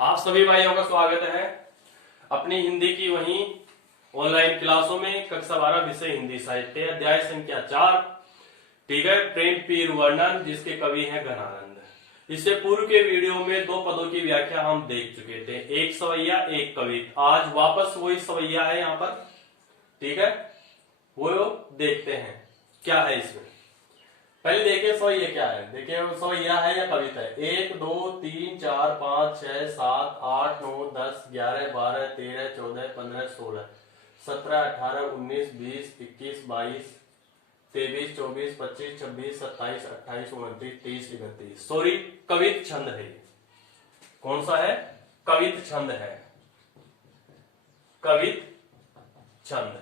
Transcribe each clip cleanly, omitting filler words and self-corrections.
आप सभी भाइयों का स्वागत है अपनी हिंदी की वहीं ऑनलाइन क्लासों में। कक्षा 12 विषय हिंदी साहित्य, अध्याय संख्या 4। ठीक है, प्रेम पीर वर्णन, जिसके कवि हैं घनानंद। इससे पूर्व के वीडियो में दो पदों की व्याख्या हम देख चुके थे, एक सवैया एक कवित। आज वापस वही सवैया है यहाँ पर। ठीक है, वो देखते हैं क्या है इसमें। पहले देखिए सवैया क्या है। देखिए सवैया है या कविता है। 1 2 3 4 5 6 7 8 9 10 11 12 13 14 15 16 17 18 19 20 21 22 23 24 25 26 27 28 29 30 31। सॉरी, कवित छंद है। कौन सा है? कवित छंद है। कवित छंद।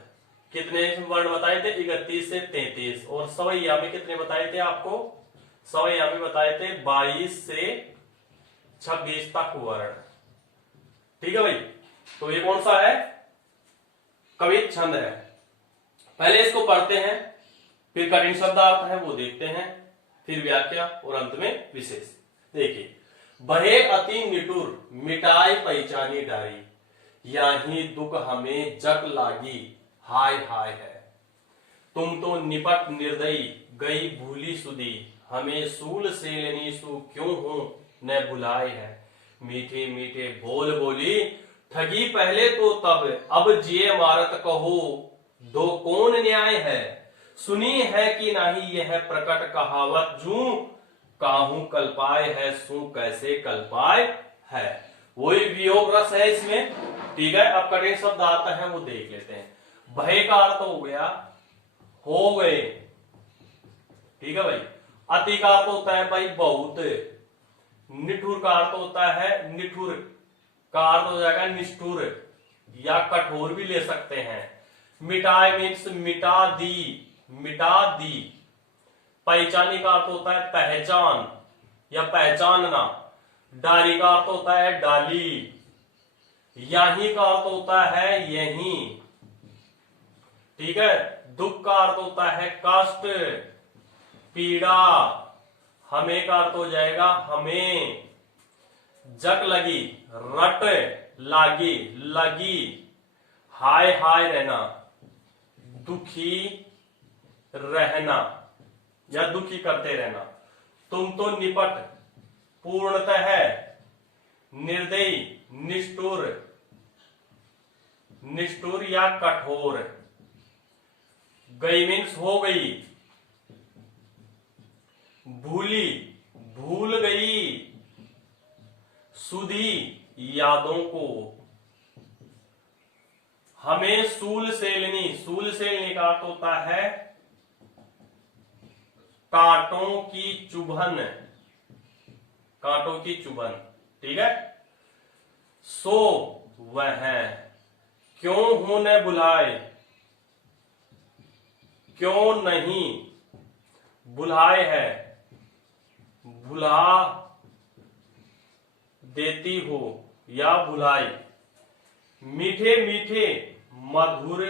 कितने वर्ण बताए थे? 31 से 33। और सवैया में कितने बताए थे आपको? सवैया में बताए थे 22 से 26 तक वर्ण। ठीक है भाई, तो ये कौन सा है? कवित छंद है। पहले इसको पढ़ते हैं, फिर कठिन शब्दार्थ है वो देखते हैं, फिर व्याख्या और अंत में विशेष। देखिए, बहे अति निटुर मिटाई पहचानी डारी, याही दुख हमें जग लागी हाय हाय है। तुम तो निपट निर्दयी गई भूली सुधी, हमें सूल से लेनी सु क्यों हो न बुलाए है। मीठे मीठे बोल बोली ठगी पहले तो तब, अब जिए मारत कहो दो कौन न्याय है। सुनी है कि नहीं यह प्रकट कहावत, जू काहू कल्पाए है सु कैसे कल्पाए है। वही वियोग रस है इसमें। ठीक है, अब कठिन शब्द आता है वो देख लेते हैं। भय का अर्थ हो गया हो गए। ठीक है भाई। अति का अर्थ होता है भाई बहुत। निठुर का अर्थ होता है, निठुर का अर्थ हो जाएगा निष्ठुर या कठोर भी ले सकते हैं। मिटाई मीन्स मिटा दी, मिटा दी। पहचानी का अर्थ होता है पहचान या पहचानना। डाली का अर्थ होता है डाली। यही का अर्थ होता है यही। ठीक है, दुख का अर्थ होता है कष्ट पीड़ा। हमें का अर्थ हो जाएगा हमें। जग लगी रट लागी लगी। हाय हाय रहना, दुखी रहना या दुखी करते रहना। तुम तो निपट पूर्णतः है, निर्दयी निष्ठुर, निष्ठुर या कठोर। गई मीन्स हो गई। भूली भूल गई। सुधी यादों को। हमें सूल से लेनी, सूल से लेने का अर्थ होता है कांटों की चुभन, कांटों की चुभन। ठीक है। सो वह क्यों हो न बुलाए, क्यों नहीं बुलाए है, भुला देती हो या भुलाई। मीठे मीठे मधुर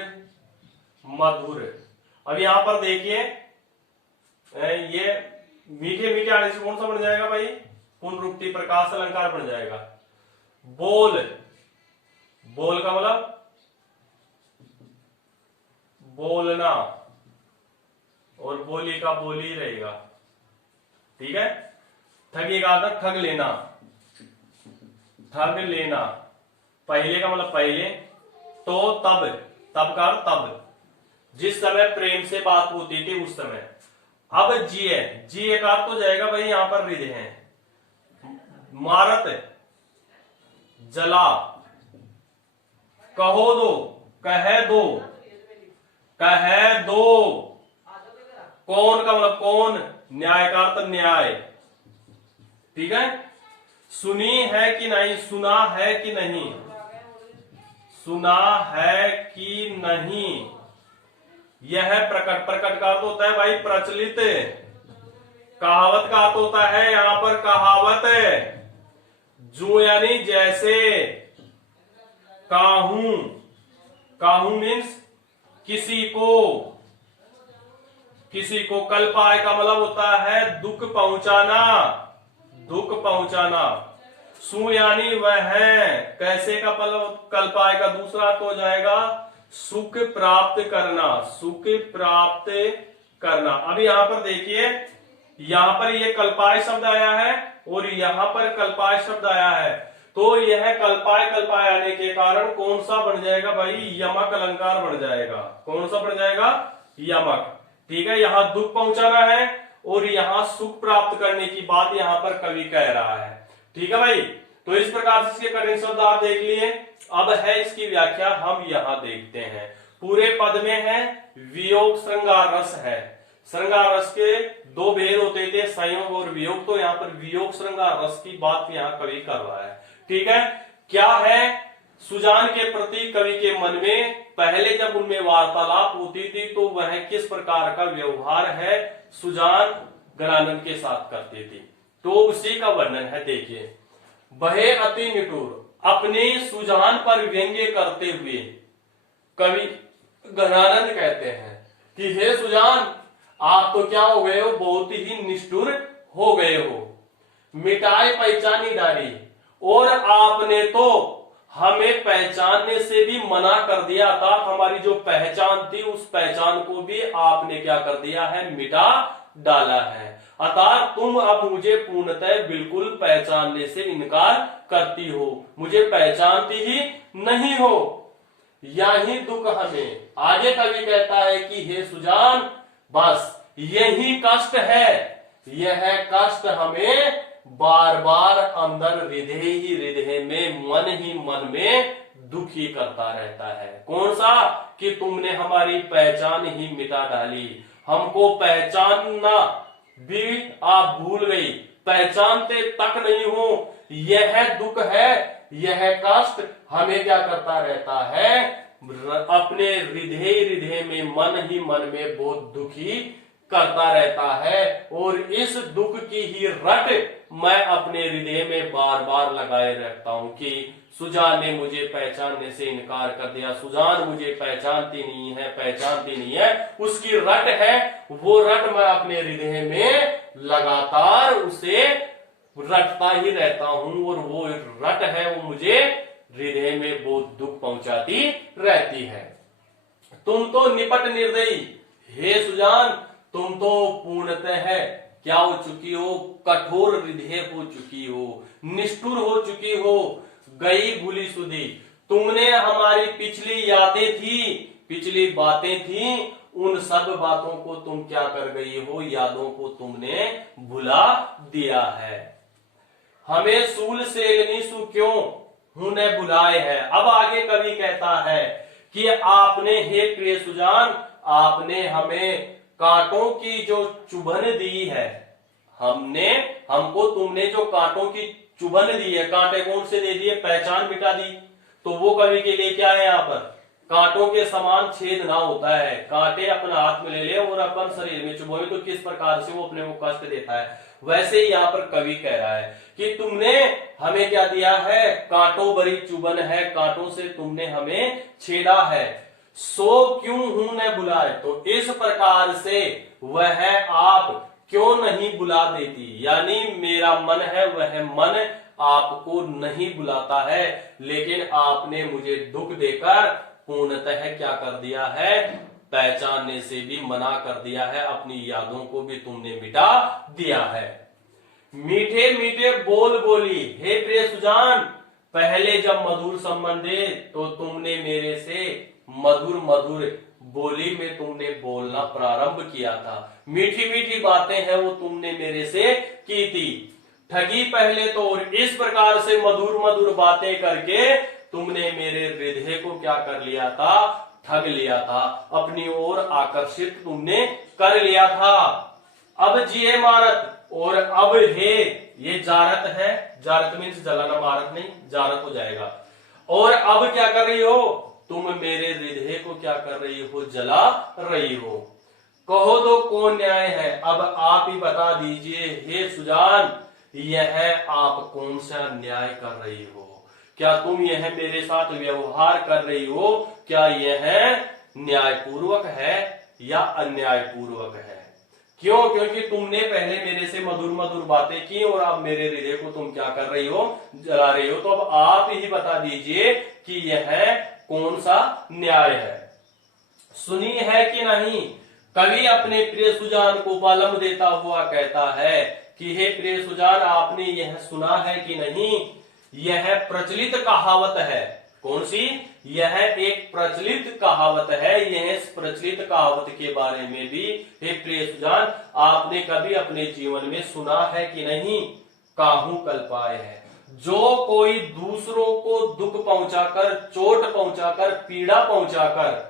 मधुर। अब यहां पर देखिए, ये मीठे मीठे आने से कौन सा बन जाएगा भाई? पुनरुक्ति प्रकाश अलंकार बन जाएगा। बोल, बोल का मतलब बोलना, और बोली का बोली रहेगा। ठीक है। ठगी का अर्थ ठग लेना, ठग लेना। पहले का मतलब पहले, तो तब, तब का अर्थ तब, जिस समय प्रेम से बात होती थी उस समय। अब जिए, जिए का अर्थ हो जाएगा भाई यहां पर रिध है। मारत जला, कहो दो, कह दो, कह दो। कौन का मतलब कौन, न्याय का अर्थ न्याय। ठीक है। सुनी है कि नहीं, सुना है कि नहीं, सुना है कि नहीं। यह प्रकट, प्रकट का अर्थ होता है भाई प्रचलित। कहावत का अर्थ होता है यहां पर कहावत। जो यानी जैसे। काहू, काहू मीन्स किसी को, किसी को। कल्पाए का मतलब होता है दुख पहुंचाना, दुख पहुंचाना। सु यानी वह, कैसे का कल्प आएगा, दूसरा अर्थ हो जाएगा सुख प्राप्त करना, सुख प्राप्त करना। अब यहां पर देखिए, यहां पर ये कल्पाय शब्द आया है और यहां पर कल्पाय शब्द आया है, तो यह कल्पाय कल्पाय आने के कारण कौन सा बन जाएगा भाई, यमक अलंकार बन जाएगा। कौन सा बन जाएगा, यमक। ठीक है, यहां दुख पहुंचाना है और यहां सुख प्राप्त करने की बात यहां पर कवि कह रहा है। ठीक है भाई, तो इस प्रकार से इसके कठिन शब्द आप देख लिए। अब है इसकी व्याख्या, हम यहां देखते हैं। पूरे पद में है वियोग श्रृंगार रस है। श्रृंगार रस के दो भेद होते थे, संयोग और वियोग, तो यहाँ पर वियोग श्रृंगार रस की बात यहाँ कवि कर रहा है। ठीक है, क्या है, सुजान के प्रति कवि के मन में पहले जब उनमें वार्तालाप होती थी तो वह किस प्रकार का व्यवहार है सुजान गणानंद के साथ करती थी, तो उसी का वर्णन है। देखिए, बहे अति निठुर, अपने सुजान पर व्यंग्य करते हुए कवि गणानंद कहते हैं कि हे सुजान, आप तो क्या हो गए हो, बहुत ही निष्ठुर हो गए हो, मिटाए पहचानी डाली, और आपने तो हमें पहचानने से भी मना कर दिया था। हमारी जो पहचान थी उस पहचान को भी आपने क्या कर दिया है, मिटा डाला है। अतः तुम अब मुझे पूर्णतः बिल्कुल पहचानने से इनकार करती हो, मुझे पहचानती ही नहीं हो, यही दुख हमें। आगे कवि कहता है कि हे सुजान, बस यही कष्ट है, यह कष्ट हमें बार बार अंदर हृदय ही हृदय में, मन ही मन में दुखी करता रहता है। कौन सा, कि तुमने हमारी पहचान ही मिटा डाली, हमको पहचानना भी आप भूल गई, पहचानते तक नहीं हो, यह दुख है, यह कष्ट हमें क्या करता रहता है, अपने हृदय हृदय में, मन ही मन में बहुत दुखी करता रहता है। और इस दुख की ही रट मैं अपने हृदय में बार बार लगाए रखता हूं कि सुजान ने मुझे पहचानने से इनकार कर दिया, सुजान मुझे पहचानती नहीं है, पहचानती नहीं है, उसकी रट है, वो रट मैं अपने हृदय में लगातार उसे रटता ही रहता हूं, और वो रट है वो मुझे हृदय में बहुत दुख पहुंचाती रहती है। तुम तो निपट निर्दयी, हे सुजान, तुम तो पूर्णतः है क्या हो चुकी हो, कठोर हृदय हो चुकी हो, निष्ठुर हो चुकी हो, गई भूली सुधी। तुमने हमारी पिछली यादें थी, पिछली बातें थी, उन सब बातों को तुम क्या कर गई हो, यादों को तुमने भुला दिया है। हमें सूल सेलनी सु क्यों हुने बुलाए है। अब आगे कवि कहता है कि आपने, हे प्रिय सुजान, आपने हमें कांटों की जो चुभन दी है, हमको तुमने जो कांटों की चुभन दी है, कांटे कौन से दे दिए, पहचान मिटा दी, तो वो कवि के लिए क्या है, यहाँ पर कांटों के समान छेद ना होता है, कांटे अपना हाथ में ले ले और अपन शरीर में चुभोए तो किस प्रकार से वो अपने को कष्ट देता है, वैसे ही यहाँ पर कवि कह रहा है कि तुमने हमें क्या दिया है, कांटों भरी चुभन है, कांटों से तुमने हमें छेदा है, सो क्यों हूं न बुलाए, तो इस प्रकार से वह आप क्यों नहीं बुला देती, यानी मेरा मन है वह मन आपको नहीं बुलाता है, लेकिन आपने मुझे दुख देकर पूर्णतः क्या कर दिया है, पहचानने से भी मना कर दिया है, अपनी यादों को भी तुमने मिटा दिया है। मीठे मीठे बोल बोली, हे प्रिय सुजान, पहले जब मधुर संबंधे तो तुमने मेरे से मधुर मधुर बोली में तुमने बोलना प्रारंभ किया था, मीठी मीठी बातें हैं वो तुमने मेरे से की थी, ठगी पहले तो, और इस प्रकार से मधुर मधुर बातें करके तुमने मेरे हृदय को क्या कर लिया था, ठग लिया था, अपनी ओर आकर्षित तुमने कर लिया था। अब जिए मारत, और अब हे, ये जारत है, जारत मीन्स जलाना, मारत नहीं, जारत हो जाएगा, और अब क्या कर रही हो, तुम मेरे हृदय को क्या कर रही हो, जला रही हो, कहो दो कौन न्याय है, अब आप ही बता दीजिए हे सुजान, यह आप कौन सा न्याय कर रही हो, क्या तुम यह मेरे साथ व्यवहार कर रही हो, क्या यह न्यायपूर्वक है या अन्यायपूर्वक है। क्यों? क्योंकि तुमने पहले मेरे से मधुर मधुर बातें की और अब मेरे हृदय को तुम क्या कर रही हो, जला रही हो। तो अब आप ही बता दीजिए कि यह कौन सा न्याय है। सुनी है कि नहीं? कवि अपने प्रिय सुजान को पालम देता हुआ कहता है कि हे प्रिय सुजान, आपने यह सुना है कि नहीं? यह प्रचलित कहावत है। कौन सी? यह एक प्रचलित कहावत है। यह प्रचलित कहावत के बारे में भी हे प्रिय सुजान, आपने कभी अपने जीवन में सुना है कि नहीं? काहू कल्पाए है। जो कोई दूसरों को दुख पहुंचाकर, चोट पहुंचाकर, पीड़ा पहुंचाकर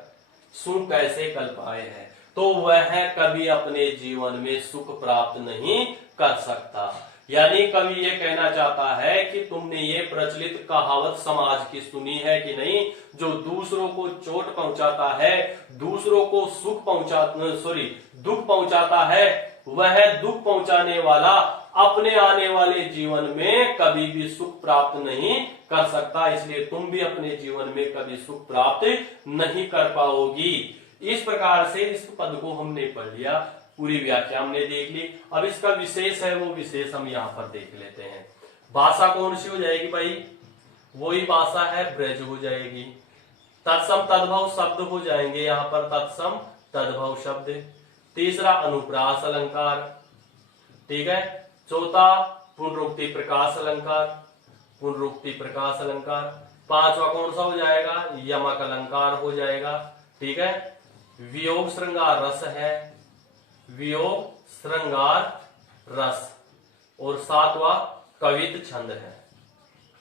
सुख कैसे कल्पाए है, तो वह कभी अपने जीवन में सुख प्राप्त नहीं कर सकता। यानी कवि ये कहना चाहता है कि तुमने ये प्रचलित कहावत समाज की सुनी है कि नहीं? जो दूसरों को चोट पहुंचाता है, दूसरों को दुख पहुंचाता है, वह दुख पहुंचाने वाला अपने आने वाले जीवन में कभी भी सुख प्राप्त नहीं कर सकता। इसलिए तुम भी अपने जीवन में कभी सुख प्राप्त नहीं कर पाओगी। इस प्रकार से इस पद को हमने पढ़ लिया, पूरी व्याख्या हमने देख ली। अब इसका विशेष है, वो विशेष हम यहाँ पर देख लेते हैं। भाषा कौन सी हो जाएगी भाई? वही भाषा है, ब्रज हो जाएगी। तत्सम तद्भव शब्द हो जाएंगे यहाँ पर, तत्सम तद्भव शब्द। तीसरा अनुप्रास अलंकार, ठीक है। चौथा पुनरुक्ति प्रकाश अलंकार, पुनरुक्ति प्रकाश अलंकार। पांचवा कौन सा हो जाएगा? यमक अलंकार हो जाएगा, ठीक है। वियोग श्रृंगार रस है, वियोग श्रृंगार रस। और सातवां कवित छंद है,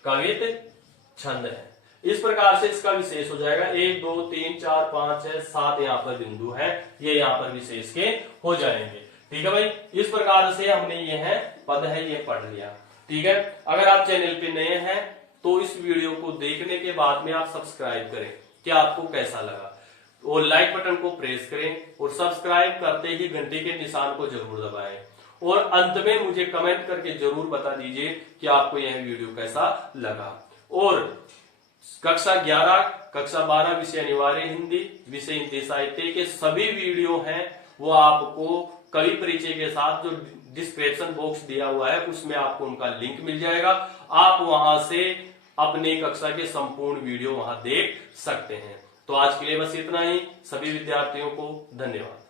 कवित छंद है। इस प्रकार से इसका विशेष हो जाएगा। 1 2 3 4 5 6 7 यहाँ पर बिंदु है, ये यहाँ पर विशेष के हो जाएंगे, ठीक है भाई। इस प्रकार से हमने यह पद है ये पढ़ लिया, ठीक है। अगर आप चैनल पे नए हैं तो इस वीडियो को देखने के बाद में आप सब्सक्राइब करें। क्या आपको कैसा लगा? और लाइक बटन को प्रेस करें और सब्सक्राइब करते ही घंटे के निशान को जरूर दबाएं। और अंत में मुझे कमेंट करके जरूर बता दीजिए कि आपको यह वीडियो कैसा लगा। और कक्षा 11, कक्षा 12 विषय अनिवार्य हिंदी, विषय हिंदी साहित्य के सभी वीडियो हैं वो आपको कवि परिचय के साथ जो डिस्क्रिप्शन बॉक्स दिया हुआ है उसमें आपको उनका लिंक मिल जाएगा। आप वहां से अपने कक्षा के संपूर्ण वीडियो वहां देख सकते हैं। तो आज के लिए बस इतना ही। सभी विद्यार्थियों को धन्यवाद।